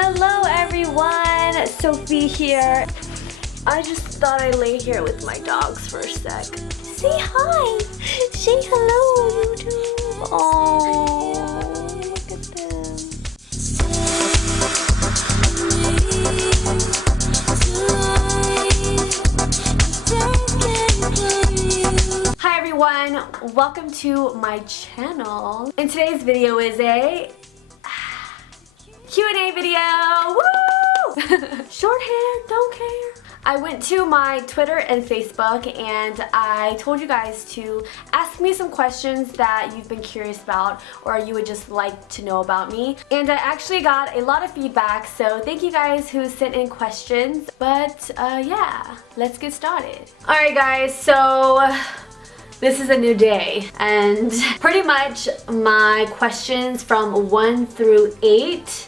Hello everyone, Sophie here. I just thought I'd lay here with my dogs for a sec. Say hi! Say hello, YouTube! Oh, look at them. Hi everyone, welcome to my channel. And today's video is a Q&A video. Woo! Short hair, don't care. I went to my Twitter and Facebook and I told you guys to ask me some questions that you've been curious about or you would just like to know about me. And I actually got a lot of feedback, so thank you guys who sent in questions. But yeah, let's get started. Alright guys, so this is a new day and pretty much my questions from 1 through 8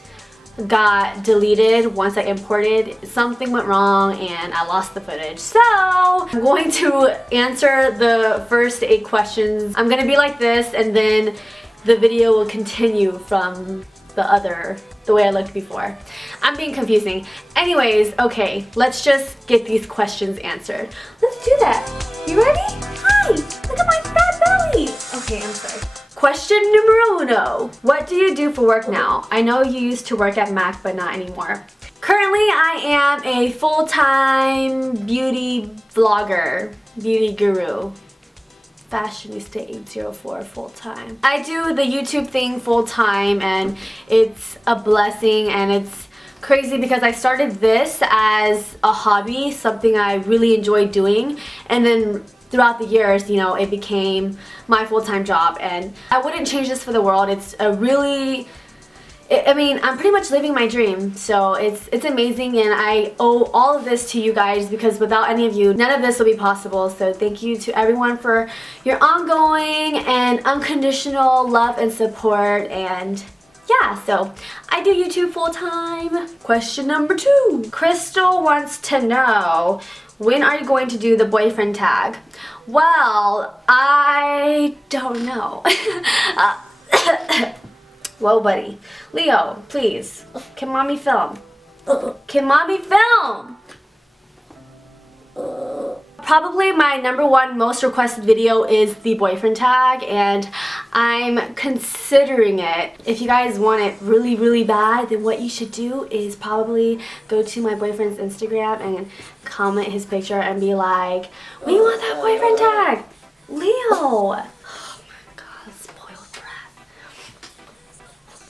got deleted once I imported. Something went wrong and I lost the footage. So I'm going to answer the first 8 questions. I'm gonna be like this and then the video will continue from the way I looked before. I'm being confusing. Anyways, okay, let's just get these questions answered. Let's do that. You ready? Hi, look at my fat belly. Okay, I'm sorry. Question numero 1. What do you do for work now? I know you used to work at Mac, but not anymore. Currently, I am a full-time beauty vlogger, beauty guru. Fashionista 804 full-time. I do the YouTube thing full-time and it's a blessing and it's crazy because I started this as a hobby, something I really enjoyed doing, and then throughout the years, you know, it became my full-time job and I wouldn't change this for the world. It's a really, I mean, I'm pretty much living my dream, so it's amazing and I owe all of this to you guys because without any of you, none of this would be possible. So thank you to everyone for your ongoing and unconditional love and support. And yeah, so I do YouTube full-time. Question number 2. Crystal wants to know, when are you going to do the boyfriend tag? Well, I don't know. Whoa, buddy. Leo, please. Can mommy film? Can mommy film? Probably my number 1 most requested video is the boyfriend tag and I'm considering it. If you guys want it really, really bad, then what you should do is probably go to my boyfriend's Instagram and comment his picture and be like, we want that boyfriend tag. Leo. Oh my god, spoiled brat.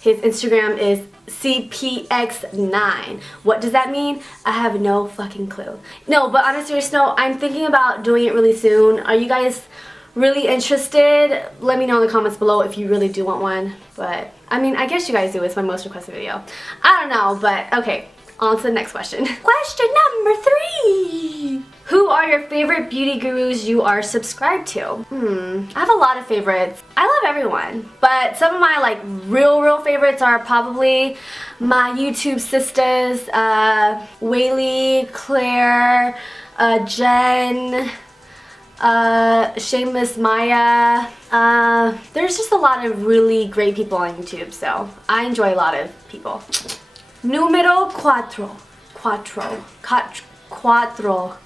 His Instagram is CPX9. What does that mean? I have no fucking clue. No, but on a serious note, I'm thinking about doing it really soon. Are you guys really interested? Let me know in the comments below if you really do want one. But, I mean, I guess you guys do. It's my most requested video. I don't know, but okay. On to the next question. Question number 3. Who are your favorite beauty gurus you are subscribed to? I have a lot of favorites. I love everyone, but some of my like real favorites are probably my YouTube sisters, Whaley, Claire, Jen, Shameless Maya. There's just a lot of really great people on YouTube, so I enjoy a lot of people. Numero 4.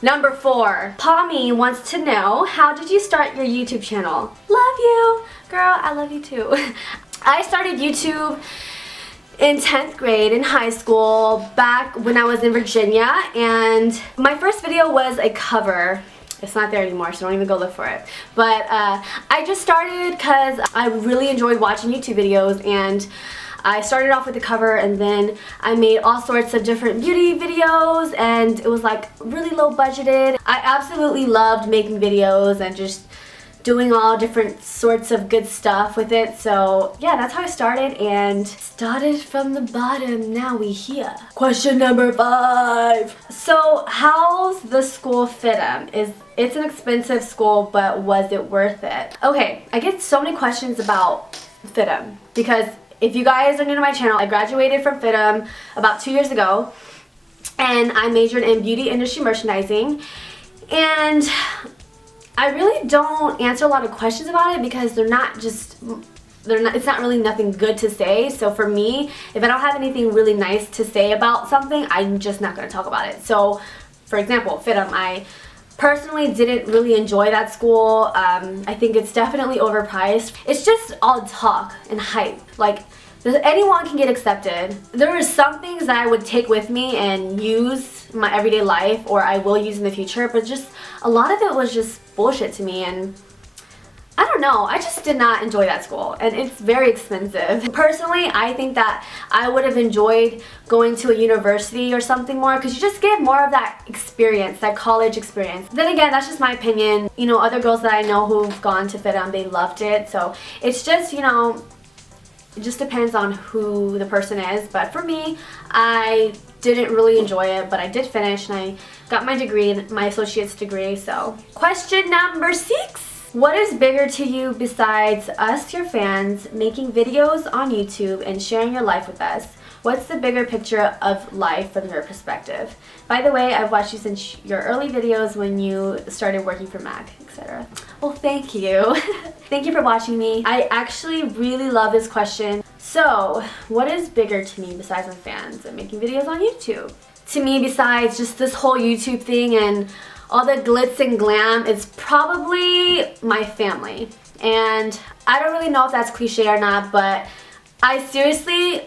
Number 4. Pommy wants to know, how did you start your YouTube channel? Love you. Girl, I love you too. I started YouTube in 10th grade in high school back when I was in Virginia, and my first video was a cover. It's not there anymore, so don't even go look for it. But I just started because I really enjoyed watching YouTube videos, and I started off with a cover and then I made all sorts of different beauty videos and it was like really low budgeted. I absolutely loved making videos and just doing all different sorts of good stuff with it. So yeah, that's how I started and started from the bottom. Now we here. Question number 5. So how's the school FITM? It's an expensive school, but was it worth it? Okay, I get so many questions about FITM because if you guys are new to my channel, I graduated from FITM about 2 years ago and I majored in beauty industry merchandising, and I really don't answer a lot of questions about it because they're not just it's not really nothing good to say. So for me, if I don't have anything really nice to say about something, I'm just not going to talk about it. So for example, FIDM, I personally didn't really enjoy that school. I think it's definitely overpriced. It's just all talk and hype. Like, anyone can get accepted. There are some things that I would take with me and use in my everyday life, or I will use in the future, but just a lot of it was just bullshit to me, and I don't know, I just did not enjoy that school, and it's very expensive. Personally, I think that I would have enjoyed going to a university or something more, because you just get more of that experience, that college experience. Then again, that's just my opinion. You know, other girls that I know who've gone to FIDM, they loved it, so it's just, you know, it just depends on who the person is. But for me, I didn't really enjoy it, but I did finish, and I got my degree, my associate's degree. So question number 6. What is bigger to you besides us, your fans, making videos on YouTube and sharing your life with us? What's the bigger picture of life from your perspective? By the way, I've watched you since your early videos when you started working for Mac, etc. Well, thank you. Thank you for watching me. I actually really love this question. So, what is bigger to me besides my fans and making videos on YouTube? To me, besides just this whole YouTube thing and all the glitz and glam, it's probably my family. And I don't really know if that's cliche or not, but I seriously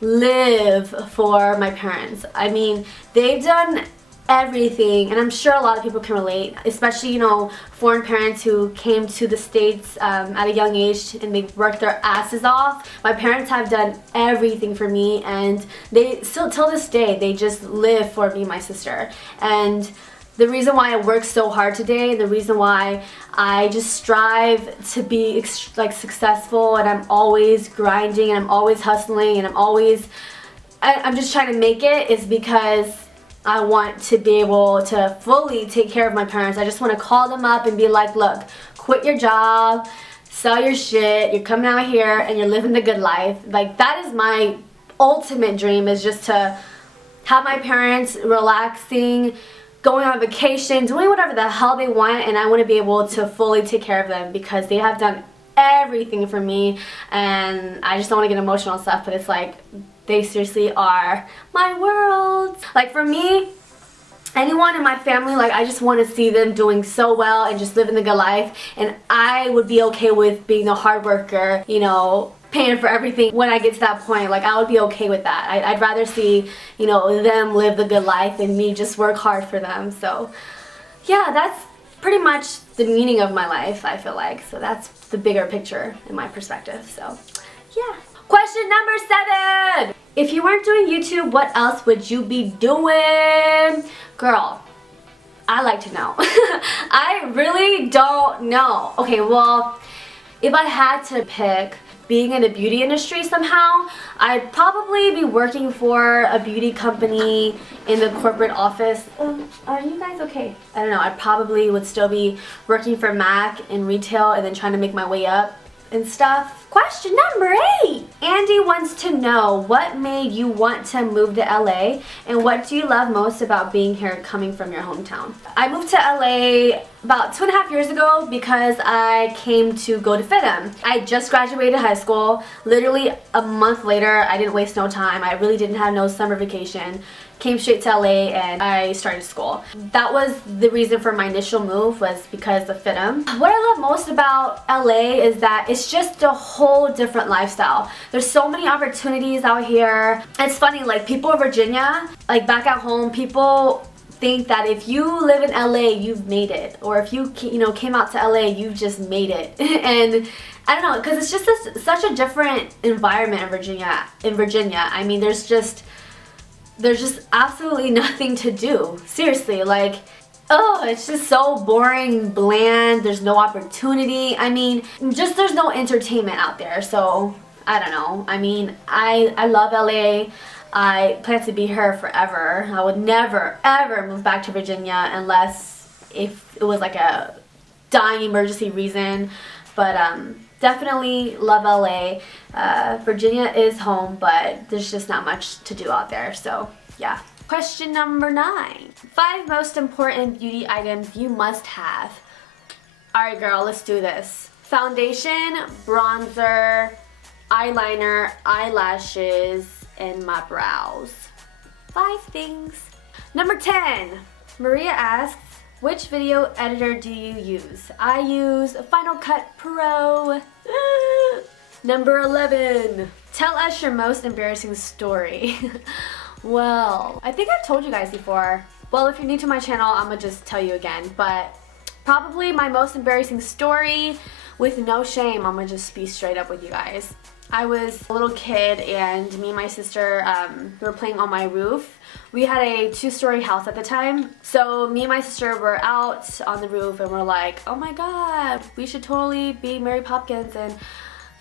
live for my parents. I mean, they've done everything, and I'm sure a lot of people can relate, especially, you know, foreign parents who came to the States at a young age and they worked their asses off. My parents have done everything for me, and they still, till this day, they just live for me and my sister. And the reason why I work so hard today, the reason why I just strive to be like successful, and I'm always grinding, and I'm always hustling, and I'm just trying to make it, is because I want to be able to fully take care of my parents. I just want to call them up and be like, look, quit your job, sell your shit, you're coming out here and you're living the good life. Like, that is my ultimate dream, is just to have my parents relaxing, going on vacation, doing whatever the hell they want, and I want to be able to fully take care of them because they have done everything for me. And I just don't want to get emotional and stuff, but it's like, they seriously are my world. Like, for me, anyone in my family, like, I just want to see them doing so well and just living the good life, and I would be okay with being a hard worker, you know, paying for everything when I get to that point. Like, I would be okay with that. I'd rather see, you know, them live the good life than me just work hard for them. So yeah, that's pretty much the meaning of my life, I feel like. So that's the bigger picture in my perspective. So yeah. Question number 7. If you weren't doing YouTube, what else would you be doing? Girl, I like to know. I really don't know. Okay, well, if I had to pick being in the beauty industry somehow, I'd probably be working for a beauty company in the corporate office. Are you guys okay? I don't know. I probably would still be working for Mac in retail and then trying to make my way up and stuff. Question number 8. Andy wants to know, what made you want to move to LA, and what do you love most about being here coming from your hometown? I moved to LA about 2.5 years ago because I came to go to FIDM. I just graduated high school. Literally a month later, I didn't waste no time. I really didn't have no summer vacation. Came straight to LA and I started school. That was the reason for my initial move, was because of FIDM. What I love most about LA is that it's just a whole different lifestyle. There's so many opportunities out here. It's funny, like, people in Virginia, like back at home, people think that if you live in LA, you've made it, or if you know, came out to LA, you've just made it. And I don't know, because it's just such a different environment in Virginia. I mean, there's just absolutely nothing to do. Seriously, like, oh, it's just so boring, bland. There's no opportunity. I mean, just there's no entertainment out there. So I don't know. I mean, I love LA. I plan to be here forever. I would never ever move back to Virginia unless if it was like a dying emergency reason. But definitely love LA. Virginia is home, but there's just not much to do out there. So yeah. Question number 9. 5 most important beauty items you must have. Alright girl, let's do this. foundation, bronzer, eyeliner, eyelashes, and my brows. 5 things. Number 10. Maria asks, which video editor do you use? I use Final Cut Pro. Number 11. Tell us your most embarrassing story. Well, I think I've told you guys before. Well, if you're new to my channel, I'm gonna just tell you again, but probably my most embarrassing story, with no shame, I'm gonna just be straight up with you guys. I was a little kid and me and my sister were playing on my roof. We had a 2-story house at the time. So me and my sister were out on the roof and we're like, oh my god, we should totally be Mary Poppins and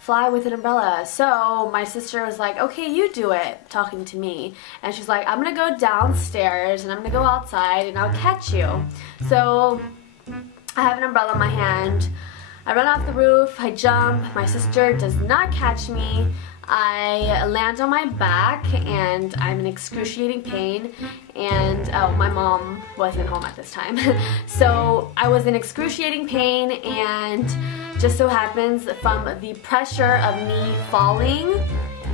fly with an umbrella. So my sister was like, okay, you do it, talking to me. And she's like, I'm gonna go downstairs and I'm gonna go outside and I'll catch you. So I have an umbrella in my hand. I run off the roof, I jump, my sister does not catch me. I land on my back and I'm in excruciating pain, and oh, my mom wasn't home at this time. So I was in excruciating pain, and just so happens from the pressure of me falling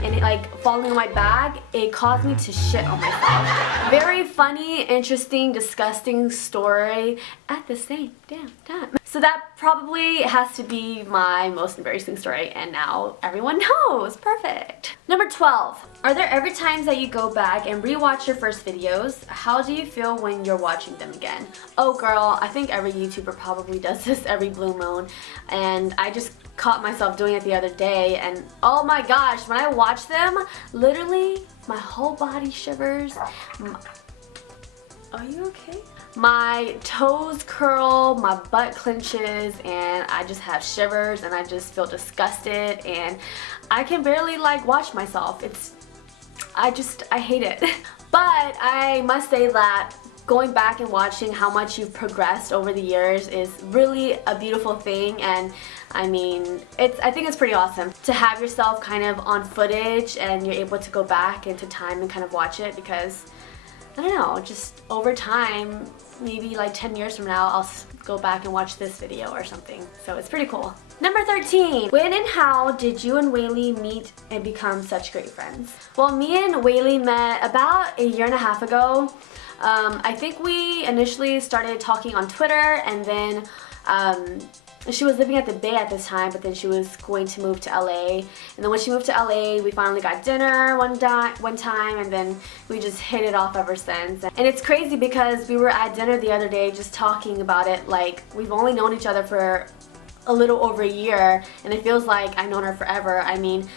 and it, like falling on my back, it caused me to shit on myself. Very funny, interesting, disgusting story at the same damn time. So that probably has to be my most embarrassing story, and now everyone knows. Perfect. Number 12. Are there ever times that you go back and rewatch your first videos? How do you feel when you're watching them again? Oh girl, I think every YouTuber probably does this every blue moon, and I just caught myself doing it the other day, and oh my gosh, when I watch them, literally my whole body shivers. Are you okay? My toes curl, my butt clenches, and I just have shivers and I just feel disgusted, and I can barely like watch myself. I hate it. But I must say that going back and watching how much you've progressed over the years is really a beautiful thing, and I mean, I think it's pretty awesome to have yourself kind of on footage and you're able to go back into time and kind of watch it, because I don't know, just over time, maybe like 10 years from now, I'll go back and watch this video or something. So it's pretty cool. Number 13. When and how did you and Whaley meet and become such great friends? Well, me and Whaley met about 1.5 years ago. I think we initially started talking on Twitter, and then she was living at the Bay at this time, but then she was going to move to LA. And then when she moved to LA, we finally got dinner one time, and then we just hit it off ever since. And it's crazy because we were at dinner the other day just talking about it, like we've only known each other for a little over 1 year, and it feels like I've known her forever. I mean,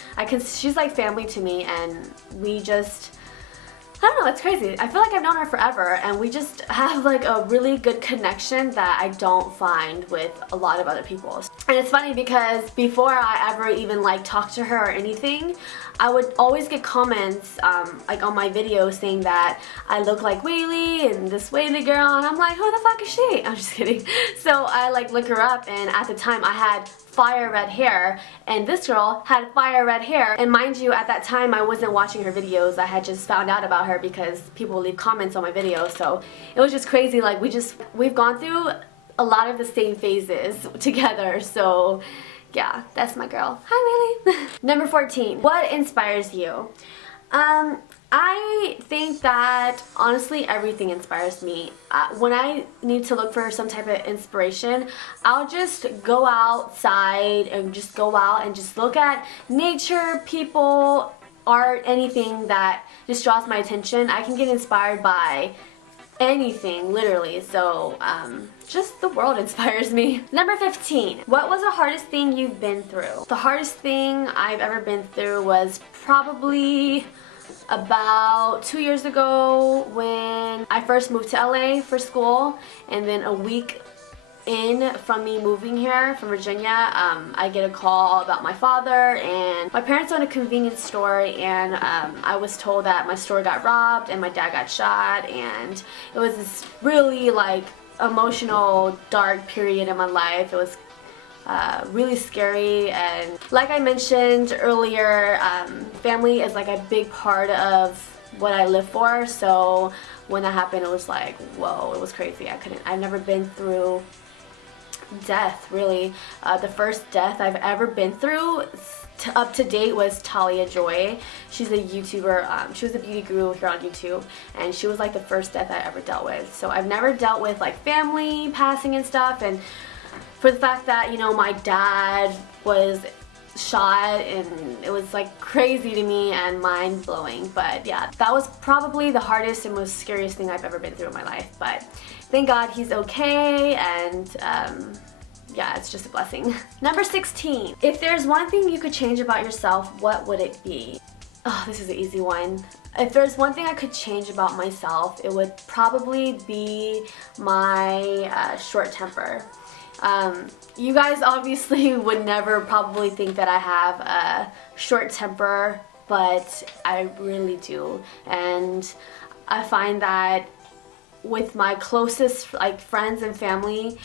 she's like family to me, and we just, I don't know, it's crazy. I feel like I've known her forever, and we just have like a really good connection that I don't find with a lot of other people. And it's funny because before I ever even like talked to her or anything, I would always get comments like on my videos saying that I look like Whaley and this Whaley girl, and I'm like, who the fuck is she? I'm just kidding. So I like look her up, and at the time I had fire red hair, and this girl had fire red hair. And mind you, at that time I wasn't watching her videos. I had just found out about her because people leave comments on my videos. So it was just crazy. Like we've gone through a lot of the same phases together. So yeah, that's my girl. Hi, Whaley. Number 14. What inspires you? I think that honestly everything inspires me. When I need to look for some type of inspiration, I'll just go outside and just go out and just look at nature, people, art, anything that just draws my attention. I can get inspired by anything, literally. So just the world inspires me. Number 15. What was the hardest thing you've been through? The hardest thing I've ever been through was probably about 2 years ago when I first moved to LA for school, and then a week in from me moving here from Virginia, I get a call about my father, and my parents own a convenience store, and I was told that my store got robbed and my dad got shot, and it was this really like emotional, dark period in my life. It was really scary, and like I mentioned earlier, family is like a big part of what I live for. So when that happened, it was like, whoa, it was crazy. I've never been through death, really. The first death I've ever been through up to date was Talia Joy. She's a YouTuber. She was a beauty guru here on YouTube, and she was like the first death I ever dealt with. So I've never dealt with like family passing and stuff, and for the fact that, you know, my dad was shot, and it was like crazy to me and mind-blowing. But yeah, that was probably the hardest and most scariest thing I've ever been through in my life. But thank God he's okay, and yeah, it's just a blessing. Number 16. If there's one thing you could change about yourself, what would it be? Oh, this is an easy one. If there's one thing I could change about myself, it would probably be my short temper. You guys obviously would never probably think that I have a short temper, but I really do. And I find that with my closest like friends and family,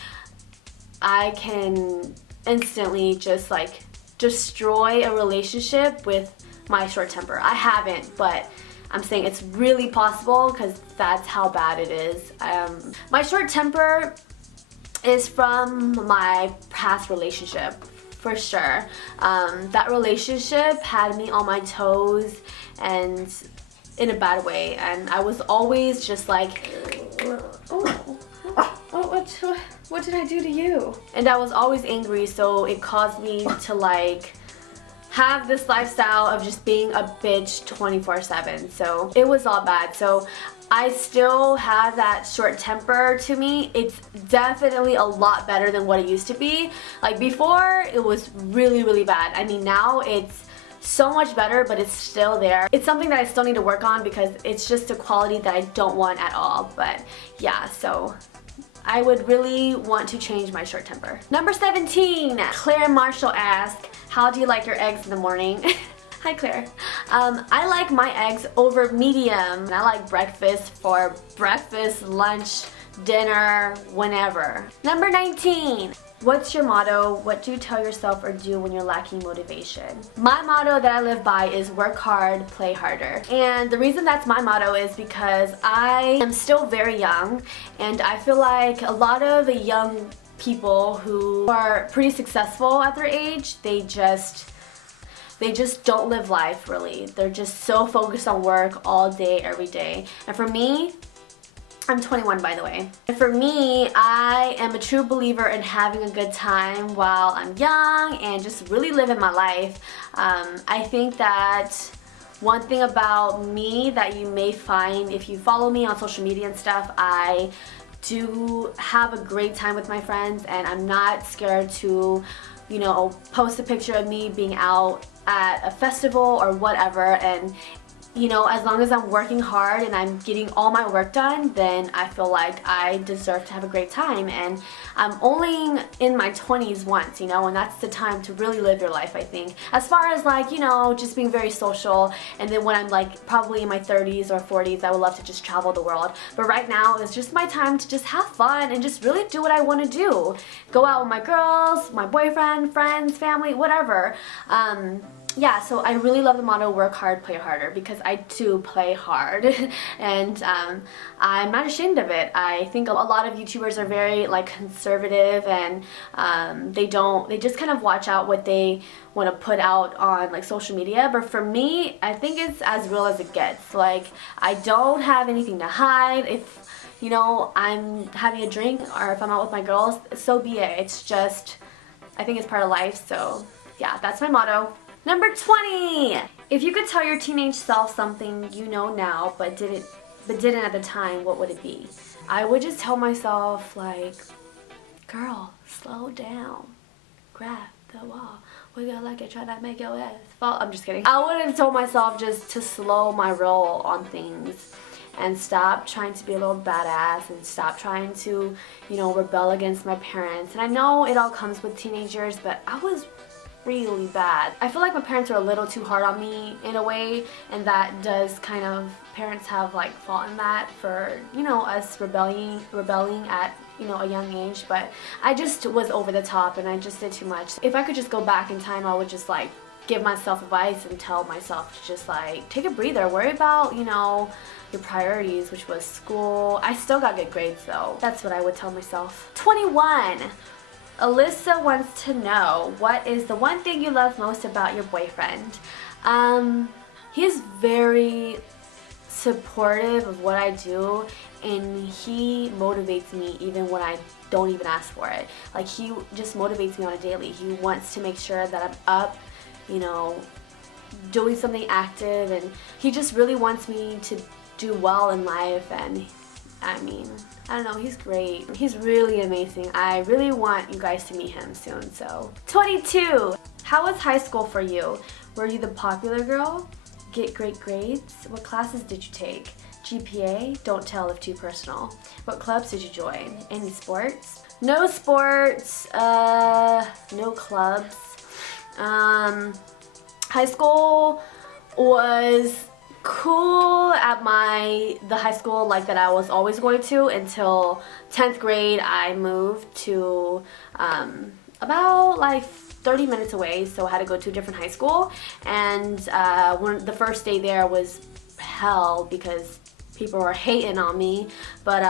I can instantly just like destroy a relationship with my short temper. I haven't, but I'm saying it's really possible because that's how bad it is. My short temper is from my past relationship, for sure. That relationship had me on my toes, and in a bad way, and I was always just like, what did I do to you? And I was always angry, so it caused me to like have this lifestyle of just being a bitch 24/7. So it was all bad. So I still have that short temper to me. It's definitely a lot better than what it used to be. Like before, it was really, really bad. I mean, now it's so much better, but it's still there. It's something that I still need to work on because it's just a quality that I don't want at all. But yeah, so I would really want to change my short temper. Number 17, Claire Marshall asked, how do you like your eggs in the morning? Hi Claire. I like my eggs over medium. I like breakfast for breakfast, lunch, dinner, whenever. Number 19. What's your motto? What do you tell yourself or do when you're lacking motivation? My motto that I live by is work hard, play harder. And the reason that's my motto is because I am still very young, and I feel like a lot of young people who are pretty successful at their age, they just don't live life really. They're just so focused on work all day, every day. And for me, I'm 21 by the way. And for me, I am a true believer in having a good time while I'm young and just really living my life. I think that one thing about me that you may find if you follow me on social media and stuff, I do have a great time with my friends, and I'm not scared to, you know, post a picture of me being out at a festival or whatever. And you know, as long as I'm working hard and I'm getting all my work done, then I feel like I deserve to have a great time. And I'm only in my 20s once, you know, and that's the time to really live your life, I think. As far as like, you know, just being very social, and then when I'm like probably in my 30s or 40s, I would love to just travel the world. But right now, it's just my time to just have fun and just really do what I want to do. Go out with my girls, my boyfriend, friends, family, whatever. Yeah, so I really love the motto, work hard, play harder, because I do play hard and I'm not ashamed of it. I think a lot of YouTubers are very like conservative, and they just kind of watch out what they want to put out on like social media. But for me, I think it's as real as it gets. Like, I don't have anything to hide. If, you know, I'm having a drink or if I'm out with my girls, so be it. It's just, I think it's part of life. So yeah, that's my motto. Number 20! If you could tell your teenage self something you know now but didn't at the time, what would it be? I would just tell myself like, girl, slow down. Grab the wall. We gonna like it, try to make your ass fall. I'm just kidding. I would have told myself just to slow my roll on things and stop trying to be a little badass and stop trying to, you know, rebel against my parents. And I know it all comes with teenagers, but I was really bad. I feel like my parents are a little too hard on me in a way, and that does kind of, parents have like fault in that for, you know, us rebelling at, you know, a young age. But I just was over the top and I just did too much. If I could just go back in time, I would just like give myself advice and tell myself to just like take a breather, worry about, you know, your priorities, which was school. I still got good grades though. That's what I would tell myself. 21. Alyssa wants to know, what is the one thing you love most about your boyfriend? He's very supportive of what I do, and he motivates me even when I don't even ask for it. Like, he just motivates me on a daily. He wants to make sure that I'm up, you know, doing something active, and he just really wants me to do well in life. And I mean, I don't know, he's great. He's really amazing. I really want you guys to meet him soon. So 22. How was high school for you? Were you the popular girl? Get great grades? What classes did you take? GPA? Don't tell if too personal. What clubs did you join? Any sports? No sports. No clubs. High school was cool at the high school like that I was always going to until 10th grade. I moved to about like 30 minutes away, so I had to go to a different high school, and the first day there was hell because people were hating on me. But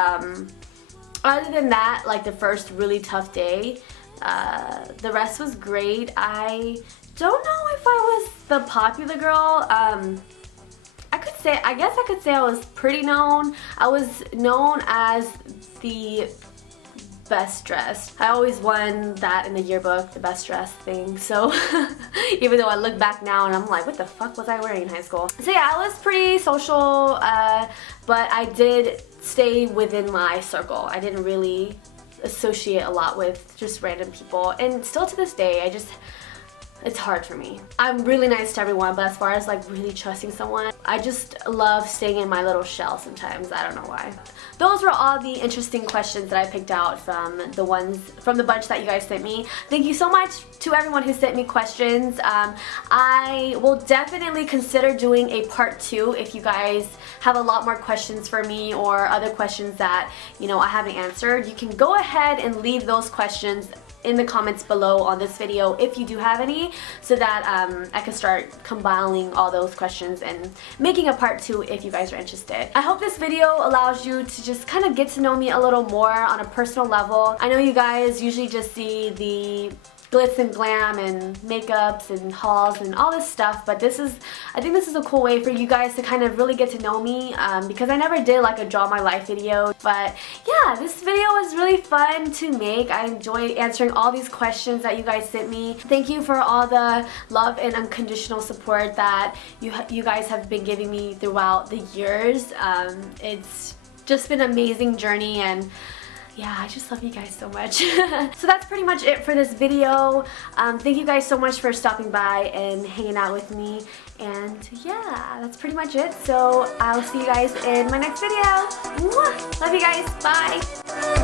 other than that, like the first really tough day, the rest was great. I don't know if I was the popular girl. I guess I could say I was pretty known. I was known as the best dressed. I always won that in the yearbook, the best dressed thing. So even though I look back now and I'm like, what the fuck was I wearing in high school? So yeah, I was pretty social, but I did stay within my circle. I didn't really associate a lot with just random people, and still to this day, it's hard for me. I'm really nice to everyone, but as far as like really trusting someone, I just love staying in my little shell sometimes. I don't know why. Those were all the interesting questions that I picked out from the bunch that you guys sent me. Thank you so much to everyone who sent me questions. I will definitely consider doing a part 2 if you guys have a lot more questions for me or other questions that, you know, I haven't answered. You can go ahead and leave those questions in the comments below on this video if you do have any, so that I can start compiling all those questions and making a part 2 if you guys are interested. I hope this video allows you to just kind of get to know me a little more on a personal level. I know you guys usually just see the glitz and glam and makeups and hauls and all this stuff, but I think this is a cool way for you guys to kind of really get to know me, because I never did like a draw my life video. But yeah, this video was really fun to make. I enjoyed answering all these questions that you guys sent me. Thank you for all the love and unconditional support that you guys have been giving me throughout the years. It's just been an amazing journey, and yeah, I just love you guys so much. So that's pretty much it for this video. Thank you guys so much for stopping by and hanging out with me. And yeah, that's pretty much it. So I'll see you guys in my next video. Mwah! Love you guys. Bye.